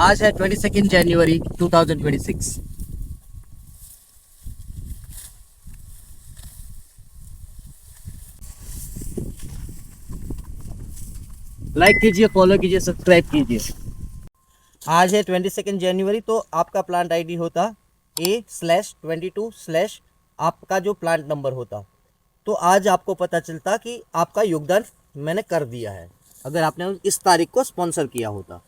आज है 22 जनवरी 2026। लाइक कीजिए, फॉलो कीजिए, सब्सक्राइब कीजिए। आज है 22 जनवरी, तो आपका प्लांट आईडी होता A/22/ आपका जो प्लांट नंबर होता। तो आज आपको पता चलता कि आपका योगदान मैंने कर दिया है, अगर आपने इस तारीख को स्पॉन्सर किया होता।